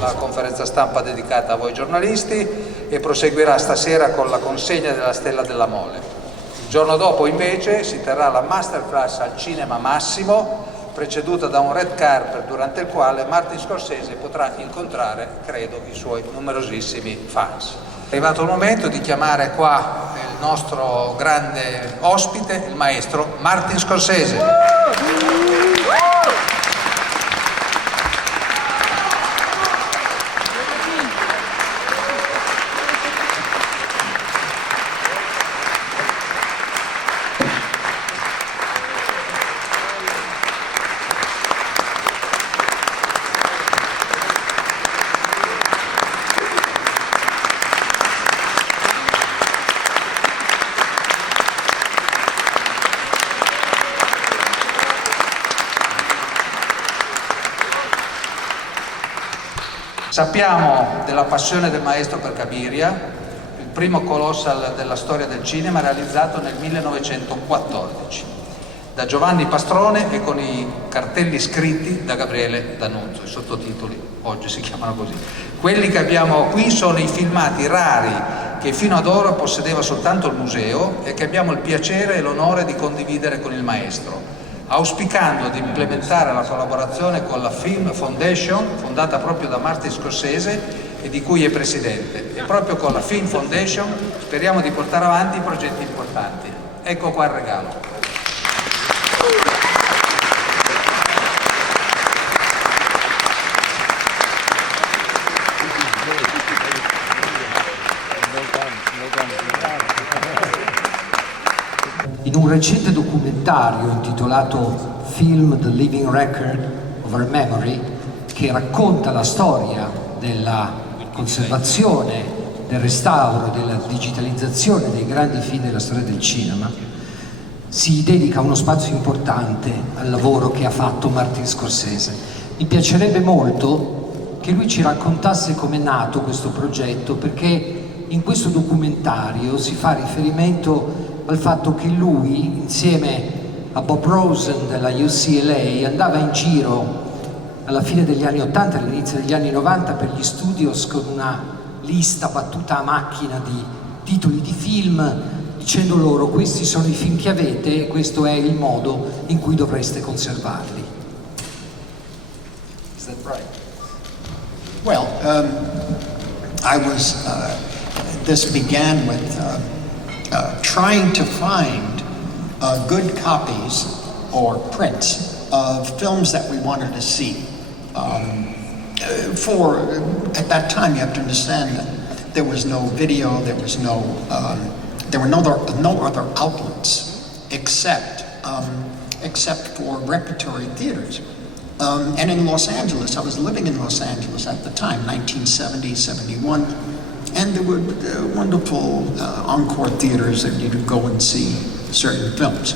La conferenza stampa dedicata a voi giornalisti e proseguirà stasera con la consegna della Stella della Mole. Il giorno dopo invece si terrà la masterclass al Cinema Massimo, preceduta da un red carpet durante il quale Martin Scorsese potrà incontrare, credo, i suoi numerosissimi fans. È arrivato il momento di chiamare qua il nostro grande ospite, il maestro Martin Scorsese. Sappiamo della passione del maestro per Cabiria, il primo colossal della storia del cinema realizzato nel 1914, da Giovanni Pastrone e con i cartelli scritti da Gabriele D'Annunzio, i sottotitoli oggi si chiamano così. Quelli che abbiamo qui sono i filmati rari che fino ad ora possedeva soltanto il museo e che abbiamo il piacere e l'onore di condividere con il maestro, auspicando di implementare la collaborazione con la Film Foundation, fondata proprio da Martin Scorsese e di cui è presidente. E proprio con la Film Foundation speriamo di portare avanti progetti importanti. Ecco qua il regalo. In un recente documentario intitolato Film The Living Record of Our Memory, che racconta la storia della conservazione, del restauro, della digitalizzazione dei grandi film della storia del cinema, si dedica uno spazio importante al lavoro che ha fatto Martin Scorsese. Mi piacerebbe molto che lui ci raccontasse com'è nato questo progetto, perché in questo documentario si fa riferimento al fatto che lui, insieme a Bob Rosen della UCLA, andava in giro alla fine degli anni 80 all'inizio degli anni 90 per gli studios con una lista battuta a macchina di titoli di film, dicendo loro: questi sono i film che avete e questo è il modo in cui dovreste conservarli. Is that right? Well, this began with trying to find good copies or prints of films that we wanted to see. At that time, you have to understand that there was no video, there were no other outlets except for repertory theaters. And in Los Angeles, I was living in Los Angeles at the time, 1970, 71. And there were wonderful encore theaters that you could go and see certain films.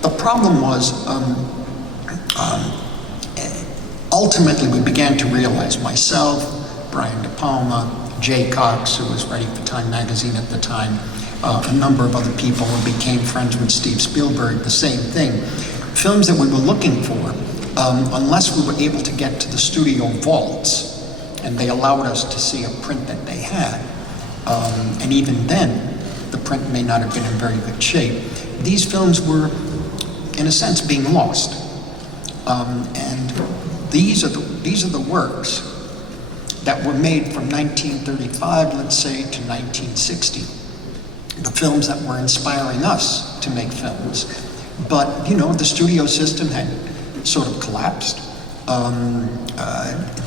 The problem was, ultimately we began to realize, myself, Brian De Palma, Jay Cox, who was writing for Time magazine at the time, a number of other people who became friends with Steve Spielberg, the same thing. Films that we were looking for, unless we were able to get to the studio vaults, and they allowed us to see a print that they had. And even then, the print may not have been in very good shape. These films were, in a sense, being lost. And these are the works that were made from 1935, let's say, to 1960. The films that were inspiring us to make films. But, you know, the studio system had sort of collapsed.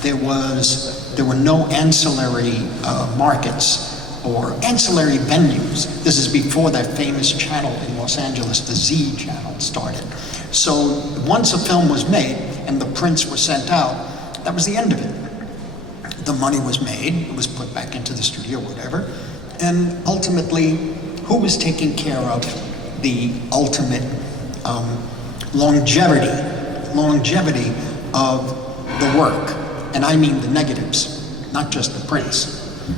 There were no ancillary markets or ancillary venues. This is before that famous channel in Los Angeles, the Z channel, started. So once a film was made and the prints were sent out, that was the end of it. The money was made, it was put back into the studio, whatever, and ultimately, who was taking care of the ultimate longevity of the work? And I mean the negatives, not just the prints.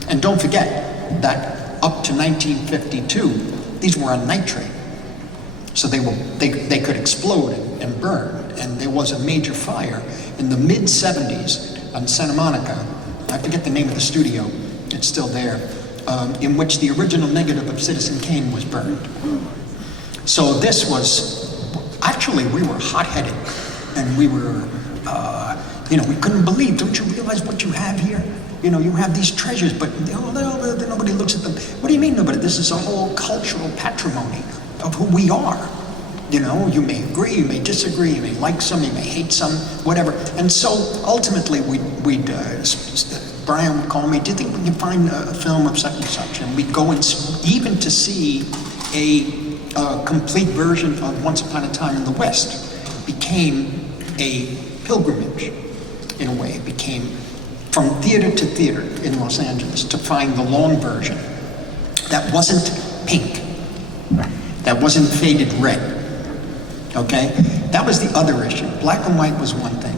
And don't forget that up to 1952, these were on nitrate. So they could explode and burn. And there was a major fire in the mid-70s on Santa Monica. I forget the name of the studio, it's still there, in which the original negative of Citizen Kane was burned. So this was, actually we were hot-headed, and we were, we couldn't believe, don't you realize what you have here? You know, you have these treasures, but nobody looks at them. What do you mean nobody? This is a whole cultural patrimony of who we are. You know, you may agree, you may disagree, you may like some, you may hate some, whatever. And so ultimately Brian would call me, do you think we can find a film of such and such? And we'd go and even to see a complete version of Once Upon a Time in the West became a pilgrimage in a way. It became from theater to theater in Los Angeles to find the long version that wasn't pink, that wasn't faded red. Okay? That was the other issue. Black and white was one thing.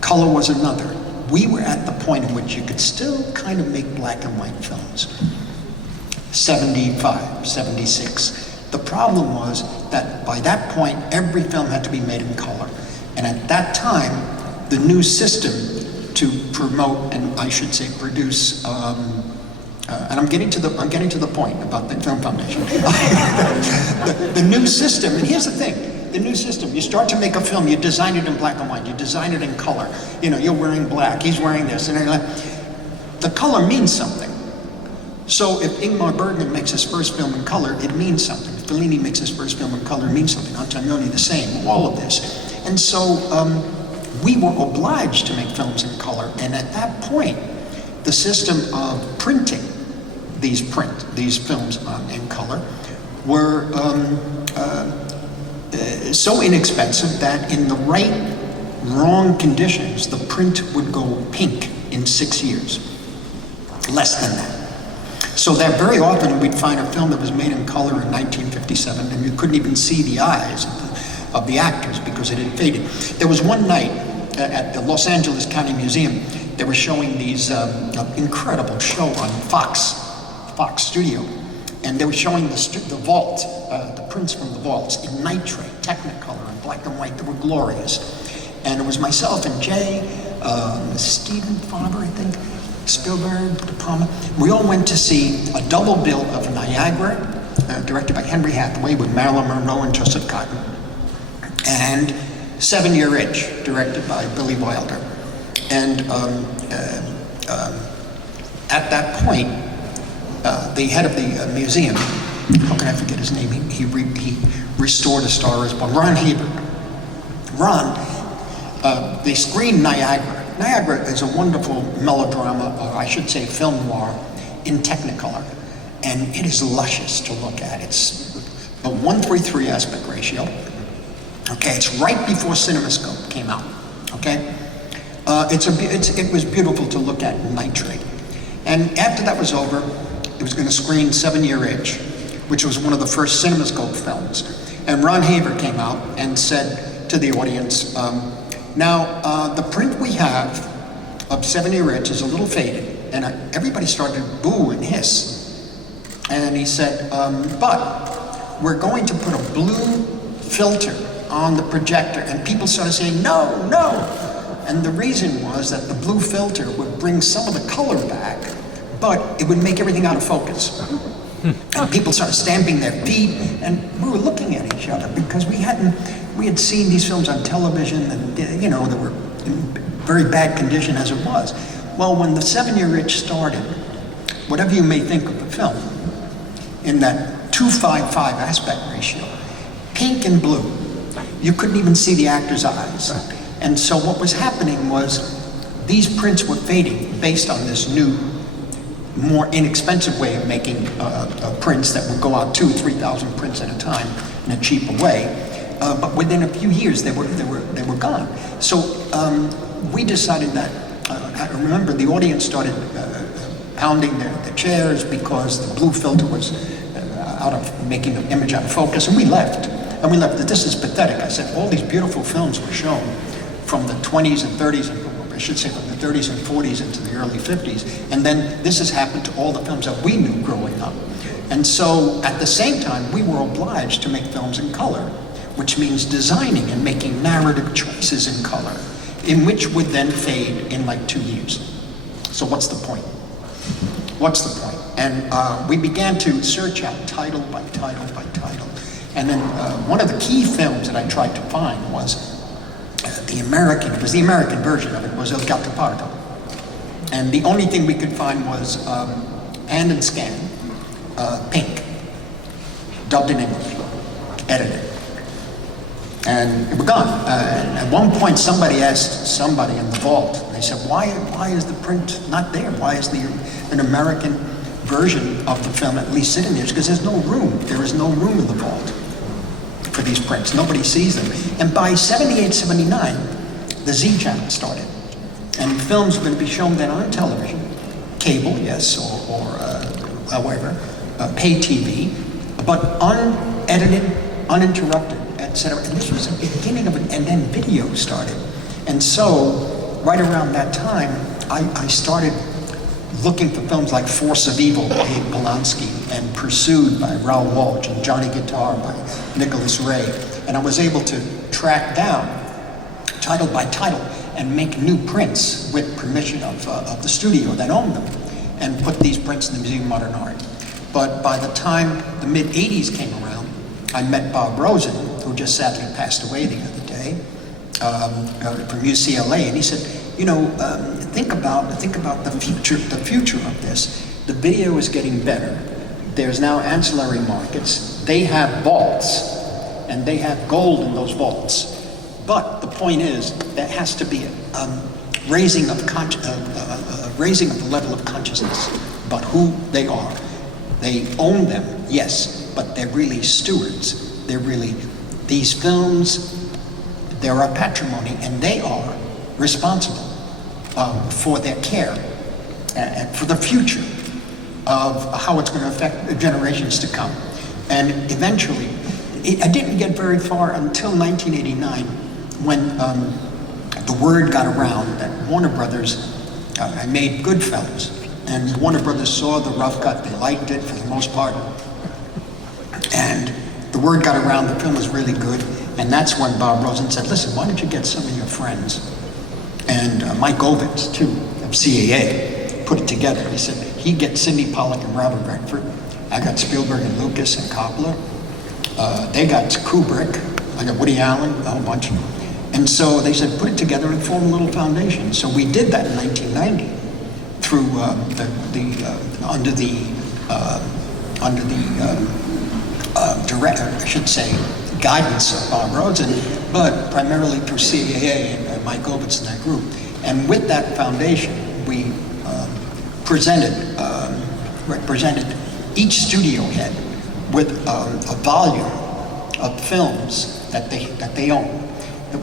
Color was another. We were at the point in which you could still kind of make black and white films. 75, 76. The problem was that by that point, every film had to be made in color. And at that time, the new system to promote, and I should say produce, and I'm getting to the point about the Film Foundation. the new system, and here's the thing. The new system, you start to make a film, you design it in black and white, you design it in color. You know, you're wearing black, he's wearing this, and the color means something. So if Ingmar Bergman makes his first film in color, it means something. If Fellini makes his first film in color, it means something. Antonioni the same, all of this. And so we were obliged to make films in color, and at that point, the system of printing these films in color were so inexpensive that in the wrong conditions, the print would go pink in 6 years, less than that. So that very often we'd find a film that was made in color in 1957 and you couldn't even see the eyes of the actors because it had faded. There was one night at the Los Angeles County Museum, they were showing these incredible show on Fox Studio. And they were showing the vault, the prints from the vaults in nitrate, Technicolor, and black and white. They were glorious. And it was myself and Jay, Stephen Faber, I think, Spielberg, De Palma. We all went to see a double bill of Niagara, directed by Henry Hathaway with Marilyn Monroe and Joseph Cotten, and 7-Year Itch, directed by Billy Wilder. And at that point, the head of the museum, how can I forget his name? He restored A Star Is Born, Ron Hebert. They screened Niagara. Niagara is a wonderful melodrama, or I should say film noir, in Technicolor. And it is luscious to look at. It's a 1:3 aspect ratio. Okay, it's right before CinemaScope came out. Okay, it was beautiful to look at in nitrate. And after that was over, it was going to screen 7-Year Itch, which was one of the first CinemaScope films. And Ron Haver came out and said to the audience, now, the print we have of 7-Year Itch is a little faded. And everybody started to boo and hiss. And he said, but we're going to put a blue filter on the projector. And people started saying, no, no. And the reason was that the blue filter would bring some of the color back, but it would make everything out of focus. And people started stamping their feet, and we were looking at each other because we had seen these films on television, and they were in very bad condition as it was. Well, when the 7-Year Itch started, whatever you may think of the film, in that 2:5:5 aspect ratio, pink and blue, you couldn't even see the actor's eyes. And so what was happening was these prints were fading based on this new, more inexpensive way of making prints that would go out 2,000 or 3,000 prints at a time in a cheaper way. But within a few years, they were gone. So we decided that. I remember the audience started pounding their chairs because the blue filter was out of making the image out of focus, and we left. And we left. This is pathetic. I said all these beautiful films were shown from the 20s and 30s, and I should say from the 30s and 40s into the early 50s. And then this has happened to all the films that we knew growing up. And so at the same time, we were obliged to make films in color, which means designing and making narrative choices in color, in which would then fade in like 2 years. So what's the point? What's the point? And we began to search out title by title by title. And then one of the key films that I tried to find was the American version of it, was El Gattopardo. And the only thing we could find was Hand and Scan, pink, dubbed in English, edited. And it was gone. And at one point somebody asked somebody in the vault, they said, why is the print not there? Why is an American version of the film at least sitting there? Because there's no room. There is no room in the vault for these prints. Nobody sees them. And by 78, 79, the Z channel started. And films were going to be shown then on television, cable, yes, or however, pay TV, but unedited, uninterrupted, etc. And this was the beginning of it, and then video started. And so, right around that time, I started looking for films like Force of Evil by Abe Polanski, and Pursued by Raoul Walsh, and Johnny Guitar by Nicholas Ray. And I was able to track down, title by title, and make new prints with permission of the studio that owned them, and put these prints in the Museum of Modern Art. But by the time the mid-'80s came around, I met Bob Rosen, who just sadly passed away the other day, from UCLA, and he said, think about the future of this. The video is getting better. There's now ancillary markets. They have vaults, and they have gold in those vaults. But the point is, there has to be a raising of the level of consciousness about who they are. They own them, yes, but they're really stewards. They're really, these films, they're our patrimony, and they are responsible for their care and for the future of how it's going to affect the generations to come. And eventually, I didn't get very far until 1989, when the word got around that Warner Brothers, I made Goodfellas, and Warner Brothers saw the rough cut, they liked it for the most part, and the word got around the film was really good, and that's when Bob Rosen said, listen, why don't you get some of your friends, and Mike Ovitz, too, of CAA, put it together. He said, he gets Sidney Pollack and Robert Redford, I got Spielberg and Lucas and Coppola, they got Kubrick, I got Woody Allen, a whole bunch. And so they said, put it together and form a little foundation. So we did that in 1990 through under the guidance of Bob Rosen, but primarily through CAA and Mike Ovitz and that group. And with that foundation, we presented each studio head with a volume of films that they own.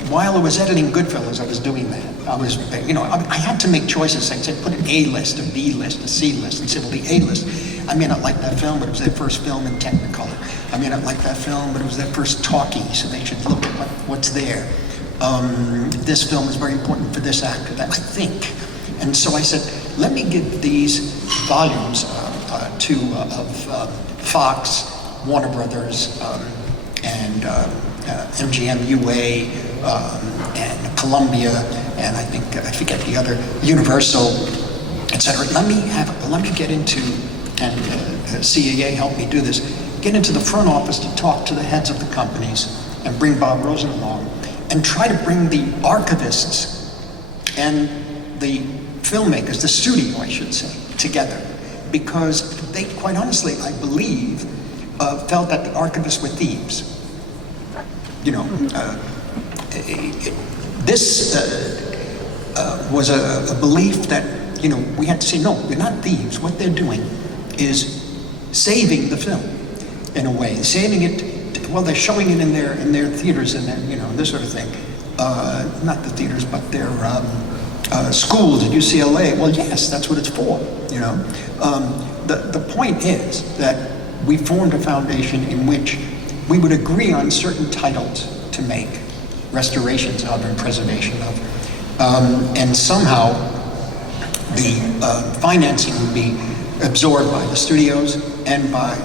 While I was editing Goodfellas, I was doing that. I had to make choices. I said, put an A list, a B list, a C list, and said, well, the A list, I may not like that film, but it was their first film in Technicolor. I may not like that film, but it was their first talkie, so they should look at what's there. This film is very important for this actor, that I think. And so I said, let me give these volumes of Fox, Warner Brothers, and MGM UA, and Columbia, and I forget the other, Universal, etc. Let me get into, and CAA helped me do this, get into the front office to talk to the heads of the companies and bring Bob Rosen along, and try to bring the archivists and the filmmakers, the studio, I should say, together, because they, quite honestly, I believe, felt that the archivists were thieves. This was a belief that, we had to say, no, they're not thieves. What they're doing is saving the film, in a way. Saving it, well, they're showing it in their theaters and this sort of thing. Not the theaters, but their schools at UCLA. Well, yes, that's what it's for, The point is that we formed a foundation in which we would agree on certain titles to make restorations of and preservation of. And somehow the financing would be absorbed by the studios and by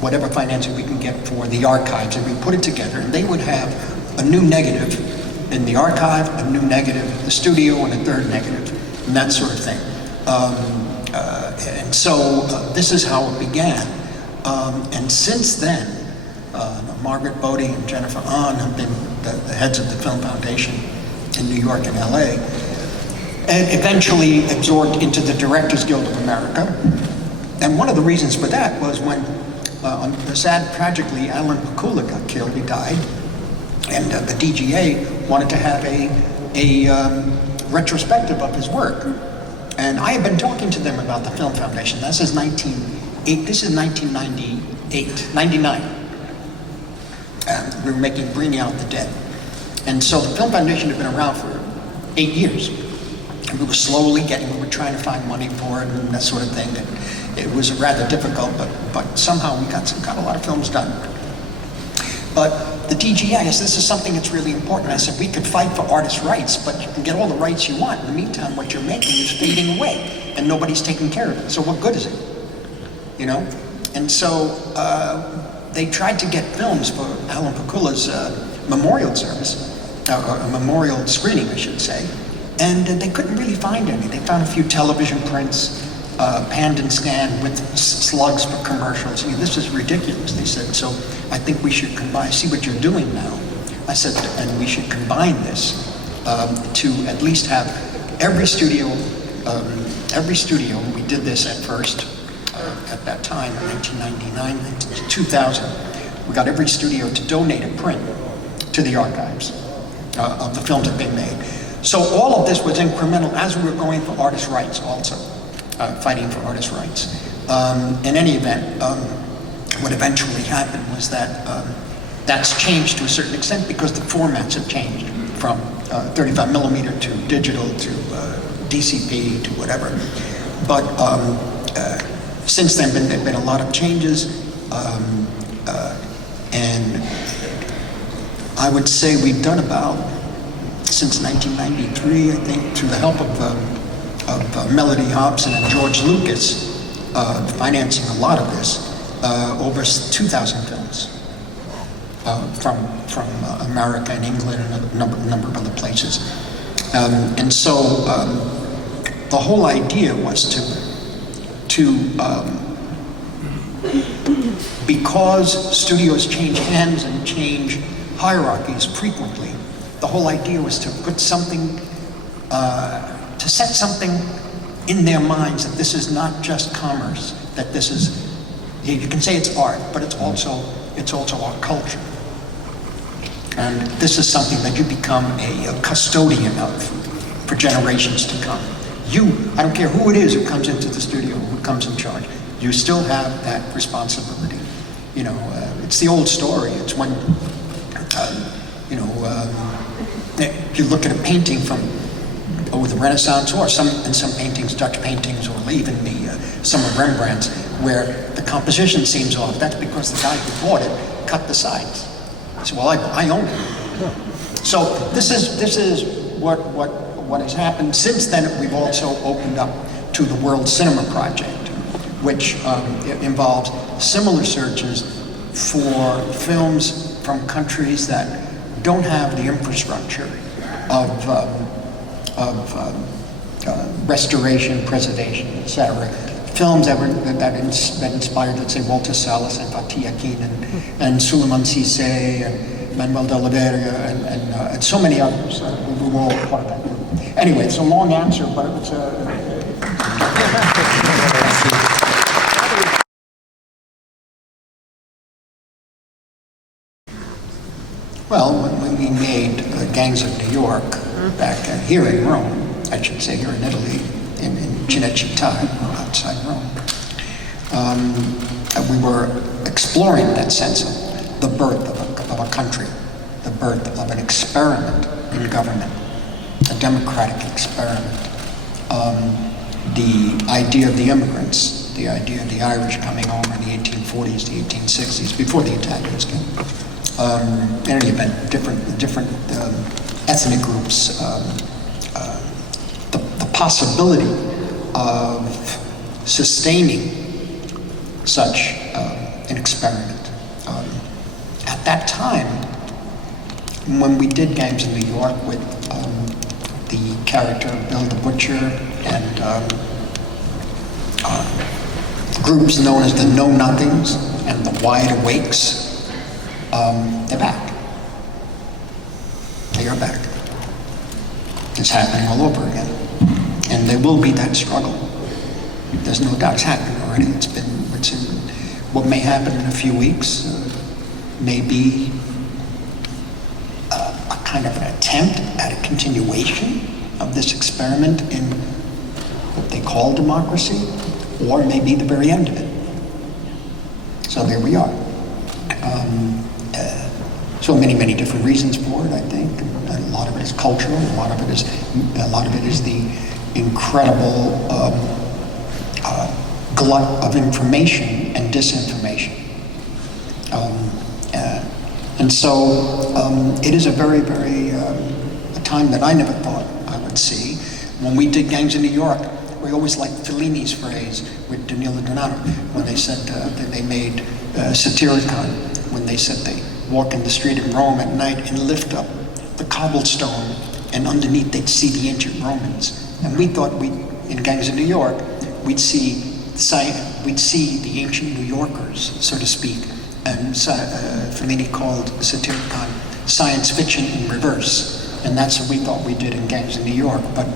whatever financing we can get for the archives, and we put it together, and they would have a new negative in the archive, a new negative in the studio, and a third negative, and that sort of thing. And so this is how it began. And since then, Margaret Bodie and Jennifer Ahn have been the heads of the Film Foundation in New York and LA, and eventually absorbed into the Directors Guild of America. And one of the reasons for that was when, tragically, Alan Pakula got killed, he died, and the DGA wanted to have a retrospective of his work. And I have been talking to them about the Film Foundation. This is 1998, 99. We were Bringing Out the Dead. And so the Film Foundation had been around for 8 years. And we were trying to find money for it and that sort of thing. And it was rather difficult, but somehow we got a lot of films done. But the DGA said, this is something that's really important. I said, we could fight for artist rights, but you can get all the rights you want. In the meantime, what you're making is fading away, and nobody's taking care of it. So what good is it? You know? And so they tried to get films for Alan Pakula's memorial service, or a memorial screening, I should say, and they couldn't really find any. They found a few television prints, panned and scanned with slugs for commercials. I mean, this is ridiculous, they said. So I think we should combine, see what you're doing now. I said, and we should combine this to at least have every studio, we did this at first, at that time, in 1999, 2000, we got every studio to donate a print to the archives of the films that they made. So all of this was incremental as we were going for artist rights also. Fighting for artist rights. In any event, what eventually happened was that that's changed to a certain extent because the formats have changed from 35 millimeter to digital to DCP to whatever. But since then, there have been a lot of changes, and I would say we've done about, since 1993, I think, through the help of Melody Hobson and George Lucas, financing a lot of this, over 2,000 films from America and England and a number of other places. And so the whole idea was because studios change hands and change hierarchies frequently, the whole idea was to put something, to set something in their minds that this is not just commerce, that this is, you can say it's art, but it's also our culture. And this is something that you become a custodian of for generations to come. I don't care who it is who comes into the studio, who comes in charge, you still have that responsibility. You know, it's the old story. It's when, you look at a painting from the Renaissance, or some paintings, Dutch paintings, or even some of Rembrandt's, where the composition seems off. That's because the guy who bought it cut the sides. So, well, I own it. So this is what has happened. Since then, we've also opened up to the World Cinema Project, which involves similar searches for films from countries that don't have the infrastructure of restoration, preservation, etc. Films that inspired, let's say, Walter Salles and Fatih Akin and Suleiman Cissé and Manuel de Oliveira and so many others. We were all part of that group. Anyway, it's a long answer, but it was Well, when we made Gangs of New York back here in Rome, I should say here in Italy, in Cinecittà, outside Rome, we were exploring that sense of the birth of a country, the birth of an experiment in government, a democratic experiment. The idea of the immigrants, the idea of the Irish coming over in the 1840s, the 1860s, before the Italians came. In any event, different ethnic groups, the possibility of sustaining such an experiment. At that time, when we did Gangs in New York with the character Bill the Butcher and groups known as the Know-Nothings and the Wide Awakes, they're back. They are back. It's happening all over again. And there will be that struggle. There's no doubt it's happening already. It's in what may happen in a few weeks, may be a kind of an attempt at a continuation of this experiment in what they call democracy, or maybe the very end of it. So there we are. So many different reasons for it, I think. A lot of it is cultural. A lot of it is the incredible glut of information and disinformation. And so it is a very a time that I never thought I would see. When we did Gangs in New York, we always liked Fellini's phrase with Danilo Donato when they said that they made Satyricon, when they said they walk in the street in Rome at night and lift up the cobblestone, and underneath they'd see the ancient Romans. And we thought in Gangs in New York, we'd see the ancient New Yorkers, so to speak. And Fellini called Satyricon science fiction in reverse. And that's what we thought we did in Gangs in New York. But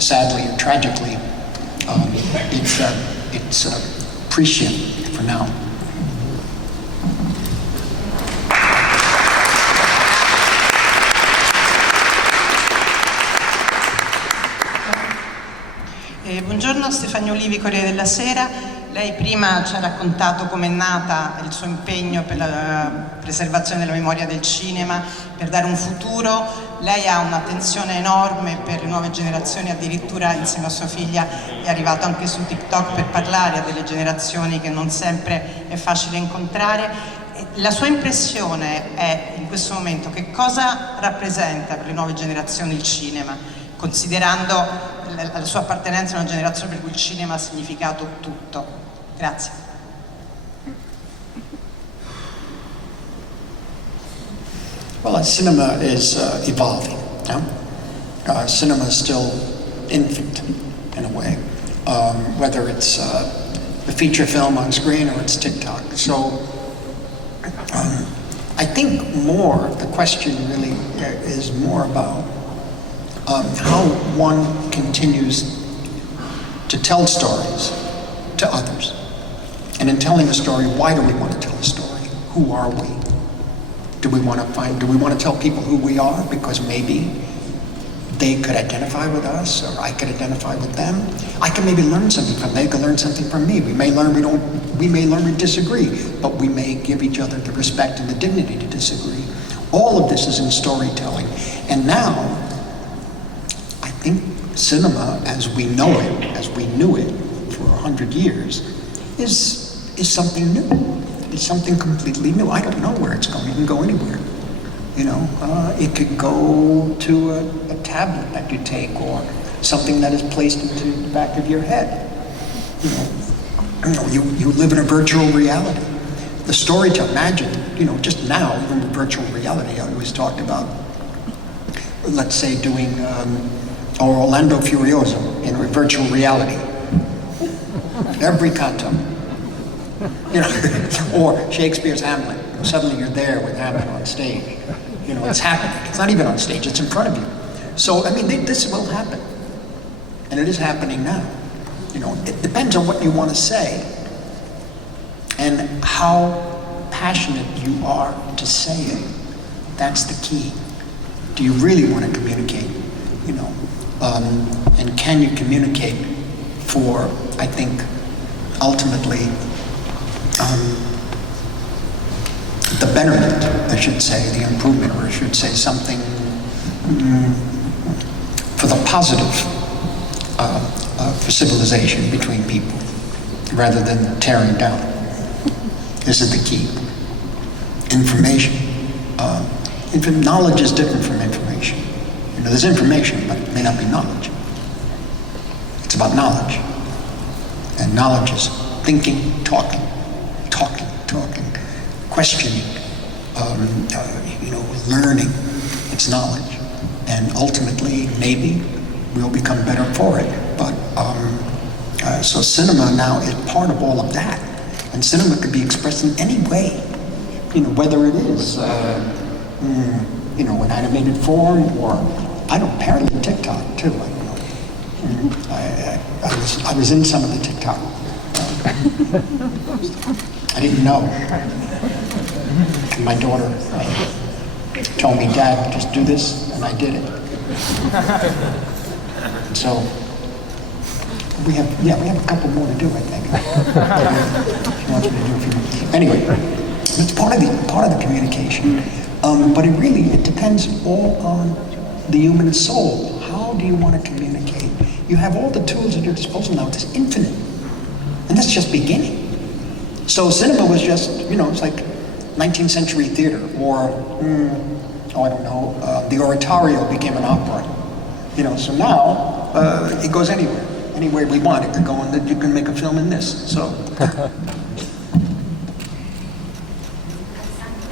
sadly and tragically, it's prescient for now. Buongiorno, Stefania Olivi, Corriere della Sera. Lei prima ci ha raccontato com'è nata il suo impegno per la preservazione della memoria del cinema, per dare un futuro. Lei ha un'attenzione enorme per le nuove generazioni, addirittura insieme a sua figlia è arrivato anche su TikTok per parlare a delle generazioni che non sempre è facile incontrare. La sua impressione è in questo momento che cosa rappresenta per le nuove generazioni il cinema, considerando la sua appartenenza a una generazione per cui il cinema ha significato tutto. Grazie. Well, cinema is evolving. No? Cinema is still infant in a way, whether it's the feature film on screen or it's TikTok. So I think the question really is more about how one continues to tell stories to others. And in telling a story, why do we want to tell a story? Who are we? Do we want to tell people who we are because maybe they could identify with us, or I could identify with them? I can maybe learn something from them, they can learn something from me. We may learn we disagree, but we may give each other the respect and the dignity to disagree. All of this is in storytelling. And now, I think cinema as we know it, as we knew it for 100 years, is something new. It's something completely new. I don't know where it's going. It can go anywhere. You know, it could go to a tablet that you take, or something that is placed into the back of your head. You live in a virtual reality. The story to imagine, just now, even with virtual reality, I always talked about, let's say, doing Orlando Furioso in virtual reality. Every canto. Or Shakespeare's Hamlet. Suddenly you're there with Hamlet on stage. It's happening. It's not even on stage, it's in front of you. So, this will happen. And it is happening now. It depends on what you want to say and how passionate you are to say it. That's the key. Do you really want to communicate? And can you communicate for, I think, ultimately, the betterment, I should say, the improvement, or I should say something for the positive for civilization between people, rather than tearing down. This is the key. Information. Knowledge is different from information. There's information, but it may not be knowledge. It's about knowledge. And knowledge is thinking, talking, talking, questioning, learning its knowledge. And ultimately, maybe we'll become better for it. But so cinema now is part of all of that. And cinema could be expressed in any way, whether it is, an animated form or, apparently TikTok too. I was in some of the TikTok. I didn't know. And my daughter told me, Dad, just do this, and I did it. And so we have a couple more to do, I think. She wants me to do a few more. Anyway, it's part of the communication. But it depends all on the human soul. How do you want to communicate? You have all the tools at your disposal now. It's infinite. And that's just beginning. So cinema was just, it's like 19th century theater, or, the oratorio became an opera. So now it goes anywhere. Anywhere we want. It could go in, you can make a film in this. So.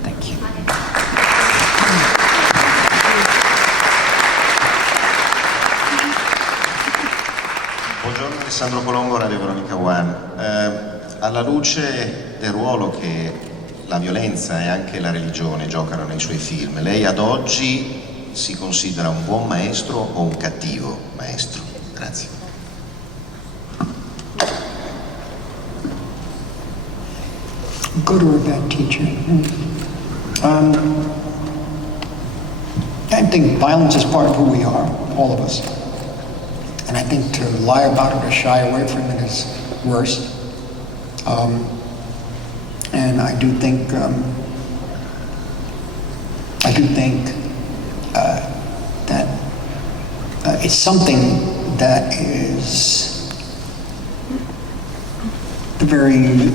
Thank you. Buongiorno, Alessandro Colombo, Radio Veronica One. Alla luce del ruolo che la violenza e anche la religione giocano nei suoi film, lei ad oggi si considera un buon maestro o un cattivo maestro? Grazie. Good or a bad teacher? I think violence is part of who we are, all of us. And I think to lie about it or shy away from it is worse. And I do think that it's something that is the very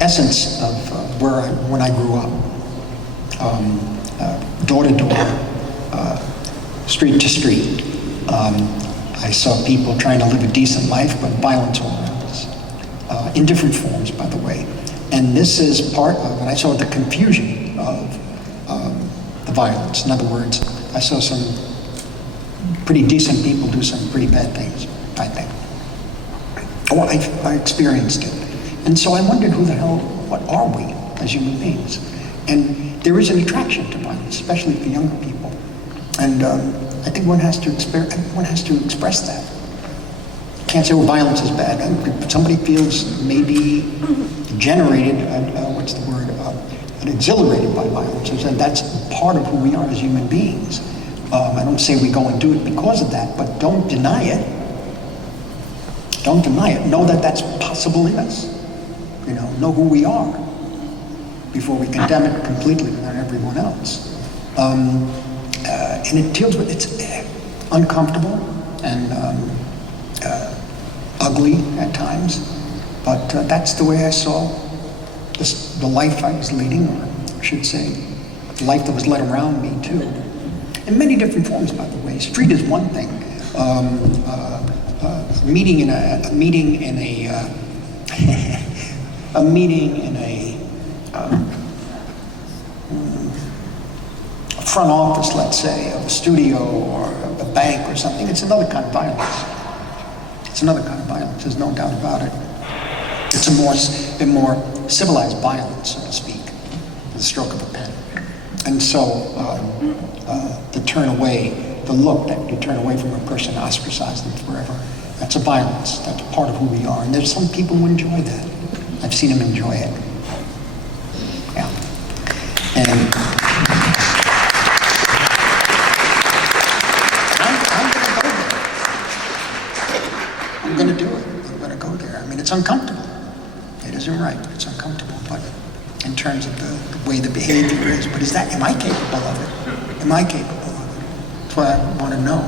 essence of when I grew up. Door to door, street to street. I saw people trying to live a decent life, but violence all around us, in different forms, by the way. And this is part of, and I saw the confusion of the violence. In other words, I saw some pretty decent people do some pretty bad things, I think. Oh, I experienced it. And so I wondered what are we as human beings? And there is an attraction to violence, especially for younger people. And I think one has to express that. You can't say, violence is bad. If somebody feels maybe generated, exhilarated by violence, and that's part of who we are as human beings. I don't say we go and do it because of that, but don't deny it. Don't deny it. Know that that's possible in us. Know who we are before we condemn it completely without everyone else. And it deals with, it's uncomfortable and ugly at times, but that's the way I saw the life I was leading, or I should say, the life that was led around me too. In many different forms, by the way. Street is one thing. A meeting in a front office, let's say, of a studio or a bank or something, it's another kind of violence. It's another kind of violence, there's no doubt about it. It's a more civilized violence, so to speak, the stroke of a pen. And so the turn away, the look that you turn away from a person, ostracize them forever, that's a violence, that's part of who we are. And there's some people who enjoy that. I've seen them enjoy it. Yeah. And I'm going to do it. I'm going to go there. I mean, it's uncomfortable. It isn't right. It's uncomfortable. But in terms of the way the behavior is, but am I capable of it? Am I capable of it? That's what I want to know.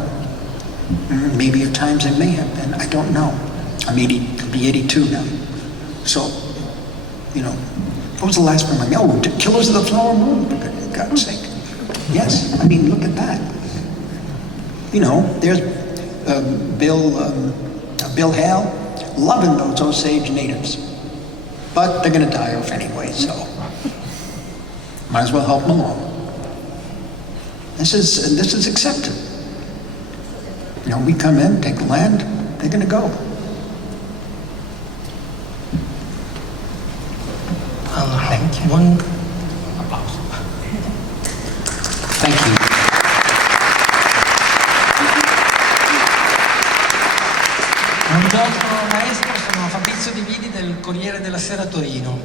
Maybe at times I may have been. I don't know. I'm 80, I'll be 82 now. So, what was the last film I made? Oh, Killers of the Flower Moon, for God's sake. Yes, I mean, look at that. There's Bill Hale, loving those Osage natives. But they're going to die off anyway, so might as well help them along. This is accepted. You know, we come in, take the land, they're going to go. Thank you. One applause. Thank you. Buongiorno maestro, sono Fabrizio Dividi del Corriere della Sera Torino.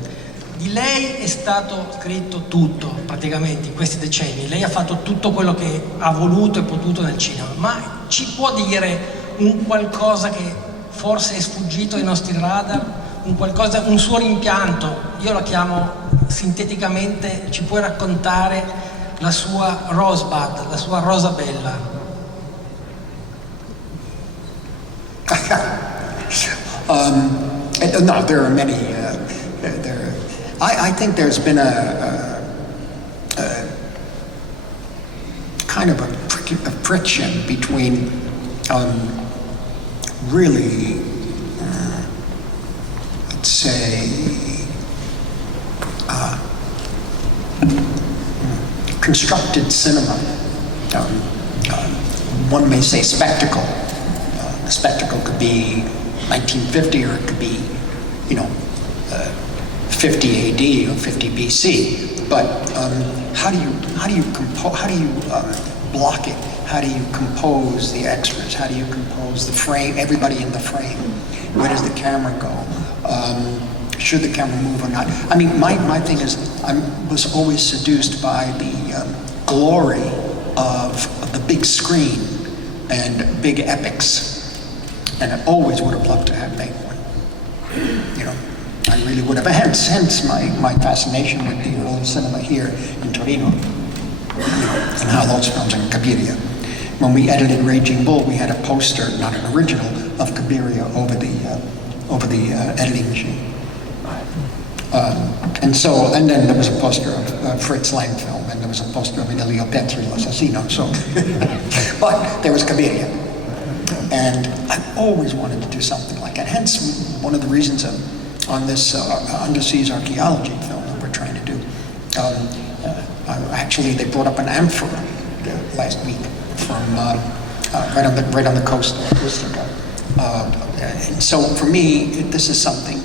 Di lei è stato scritto tutto, praticamente, in questi decenni. Lei ha fatto tutto quello che ha voluto e potuto nel cinema, ma ci può dire un qualcosa che forse è sfuggito ai nostri radar? Un suo rimpianto? Io la chiamo sinteticamente, ci puoi raccontare la sua Rosebud, la sua Rosa Bella? No, there are many. I think there's been a kind of a friction between really, let's say, constructed cinema. One may say spectacle. A spectacle could be 1950, or it could be, 50 AD or 50 BC. But how do you block it? How do you compose the extras? How do you compose the frame? Everybody in the frame. Where does the camera go? Should the camera move or not? I mean, my thing is, I was always seduced by the glory of the big screen and big epics. And I always would have loved to have made one. I really would have. Hence my fascination with the early cinema here in Torino, and how those films in Cabiria. When we edited Raging Bull, we had a poster, not an original, of Cabiria over the editing machine. And then there was a poster of Fritz Lang film, and there was a poster of Emilio Petri, L'Assassino. So, but there was Cabiria. And I've always wanted to do something like that. Hence, one of the reasons on this underseas archaeology film that we're trying to do. Actually, they brought up an amphora last week from right on the coast of Ustica. And so for me, this is something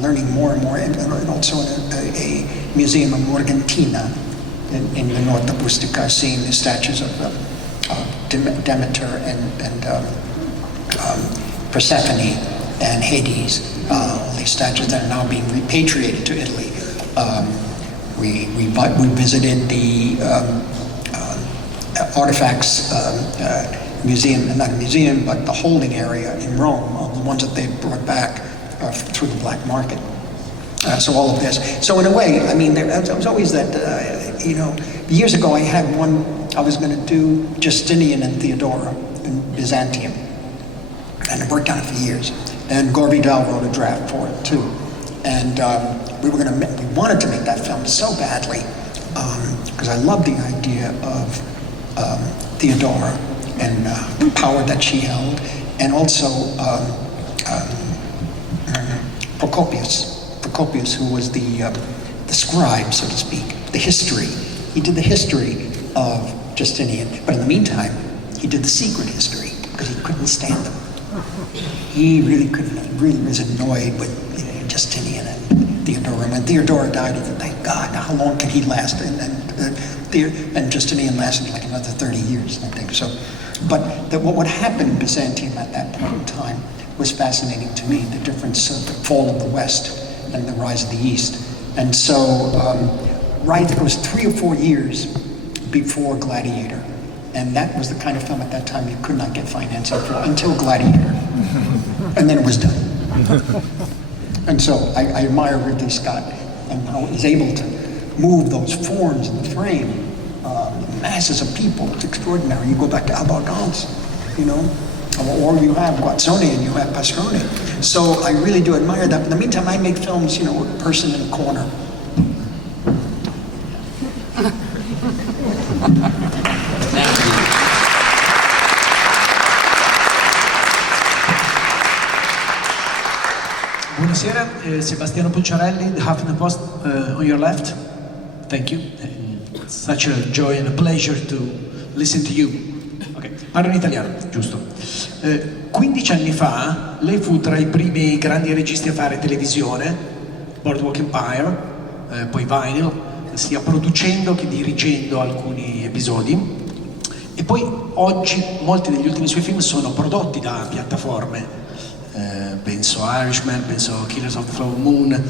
learning more and more, and also a museum of Morgantina in the north of Ustica, seeing the statues of Demeter and Persephone and Hades, all these statues that are now being repatriated to Italy. We visited the artifacts museum, not a museum, but the holding area in Rome, the ones that they brought back through the black market. So all of this. So in a way, I mean, there was always that, years ago I had one, I was going to do Justinian and Theodora in Byzantium. And I worked on it for years. And Gore Vidal wrote a draft for it too. And we wanted to make that film so badly, because I love the idea of Theodora and the power that she held, and also Procopius, who was the scribe, so to speak, the history. He did the history of Justinian, but in the meantime, he did the secret history, because he couldn't stand them. He really couldn't. He really was annoyed with Justinian and Theodora. When Theodora died, he said, "Thank God! Now how long can he last?" And Justinian lasted like another 30 years, I think. So, but what would happen in Byzantium at that point in time was fascinating to me. The difference of the fall of the West and the rise of the East. And so, it was 3 or 4 years before Gladiator. And that was the kind of film at that time you could not get financing for until Gladiator. And then it was done. And so I admire Ridley Scott and how he's able to move those forms in the frame, masses of people. It's extraordinary. You go back to Albargans, or you have Guazzoni and you have Pastrone. So I really do admire that. But in the meantime, I make films, with a person in a corner. Buonasera, Sebastiano Pucciarelli, The Huffington Post, on your left. Thank you. It's such a joy and a pleasure to listen to you. Ok, parlo in italiano, giusto. 15 anni fa lei fu tra i primi grandi registi a fare televisione, Boardwalk Empire, poi Vinyl, sia producendo che dirigendo alcuni episodi. E poi oggi molti degli ultimi suoi film sono prodotti da piattaforme, penso Irishman, penso Killers of the Flower Moon.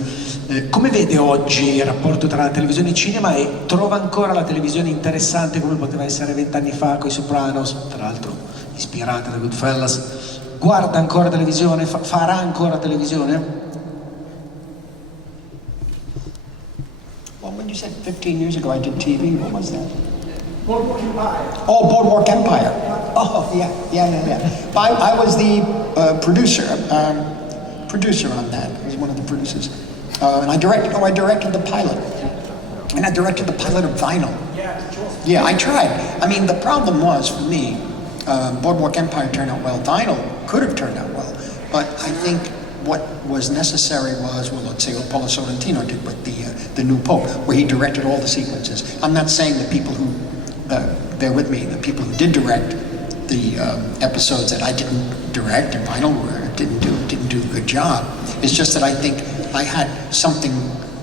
Come vede oggi il rapporto tra la televisione e il cinema e trova ancora la televisione interessante come poteva essere 20 anni fa con i Sopranos, tra l'altro ispirata da Goodfellas? Guarda ancora televisione? Farà ancora televisione? Well, when you said 15 years ago I did TV, what was that? Boardwalk Empire. Oh, Boardwalk Empire. Oh, yeah. I was the producer on that. I was one of the producers. And I directed the pilot. And I directed the pilot of Vinyl. Yeah, I tried. I mean, the problem was, for me, Boardwalk Empire turned out well. Vinyl could have turned out well. But I think what was necessary was, well, let's say what Paolo Sorrentino did with the New Pope, where he directed all the sequences. I'm not saying the people who bear with me, the people who did direct the episodes that I didn't direct and Vinyl didn't do a good job. It's just that I think I had something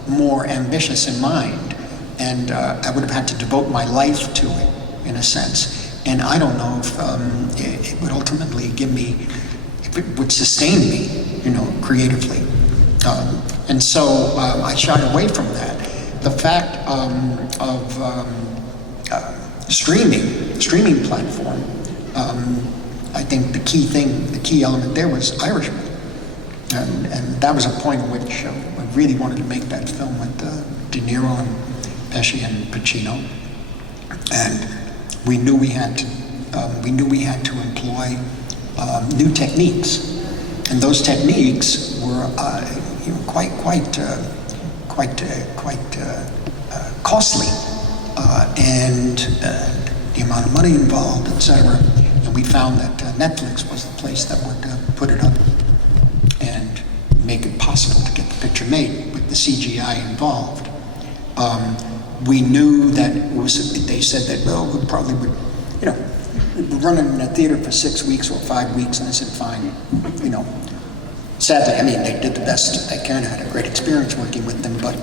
more ambitious in mind, and I would have had to devote my life to it, in a sense. And I don't know if it would ultimately give me, if it would sustain me, creatively. And so I shied away from that. The fact of streaming platform, I think the key element there was Irishman. And that was a point in which I really wanted to make that film with De Niro and Pesci and Pacino. And we knew we had to employ new techniques. And those techniques were quite costly. And the amount of money involved, etc. And we found that Netflix was the place that would put it up and make it possible to get the picture made with the CGI involved. We knew that they said that, well, we probably would, we'd run it in a theater for 6 weeks or 5 weeks, and I said, fine, Sadly, I mean, they did the best they can. I had a great experience working with them, but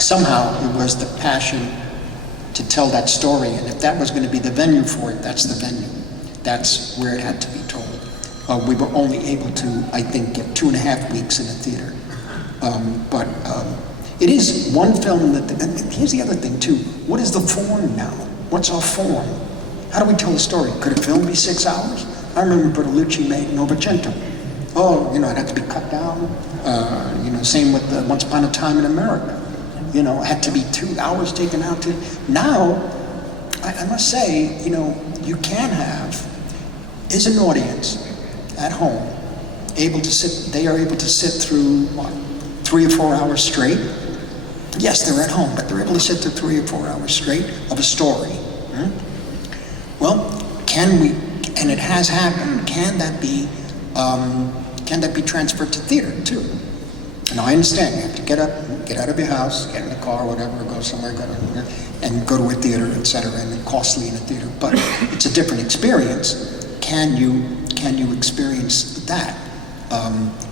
somehow it was the passion to tell that story, and if that was going to be the venue for it, that's the venue. That's where it had to be told. We were only able to, I think, get 2.5 weeks in a theater. But it is one film that, and here's the other thing too, what is the form now? What's our form? How do we tell the story? Could a film be 6 hours? I remember Bertolucci made Novecento. Oh, it had to be cut down. Same with Once Upon a Time in America. It had to be 2 hours taken out to. Now, I must say, you can have, is an audience at home able to sit, they are able to sit through, 3 or 4 hours straight? Yes, they're at home, but they're able to sit through 3 or 4 hours straight of a story. Well, can we, and it has happened, can that be transferred to theater too? And I understand you have to get up, get out of your house, get in the car, whatever, go somewhere, and go to a theater, etc., and it's costly in a theater. But it's a different experience. Can you experience that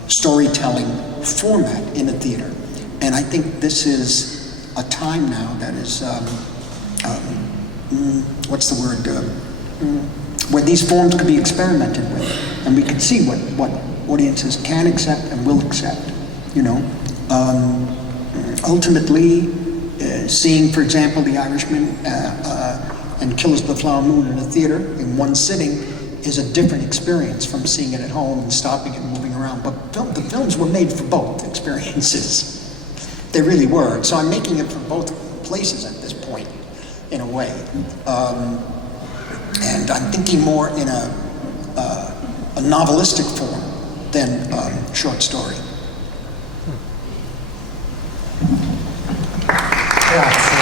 storytelling format in a theater? And I think this is a time now that is, what's the word? Where these forms could be experimented with, and we can see what audiences can accept and will accept. Ultimately, seeing, for example, The Irishman and Killers of the Flower Moon in a theater in one sitting is a different experience from seeing it at home and stopping it and moving around. But the films were made for both experiences. They really were. So I'm making it for both places at this point, in a way. And I'm thinking more in a novelistic form than short story. Grazie.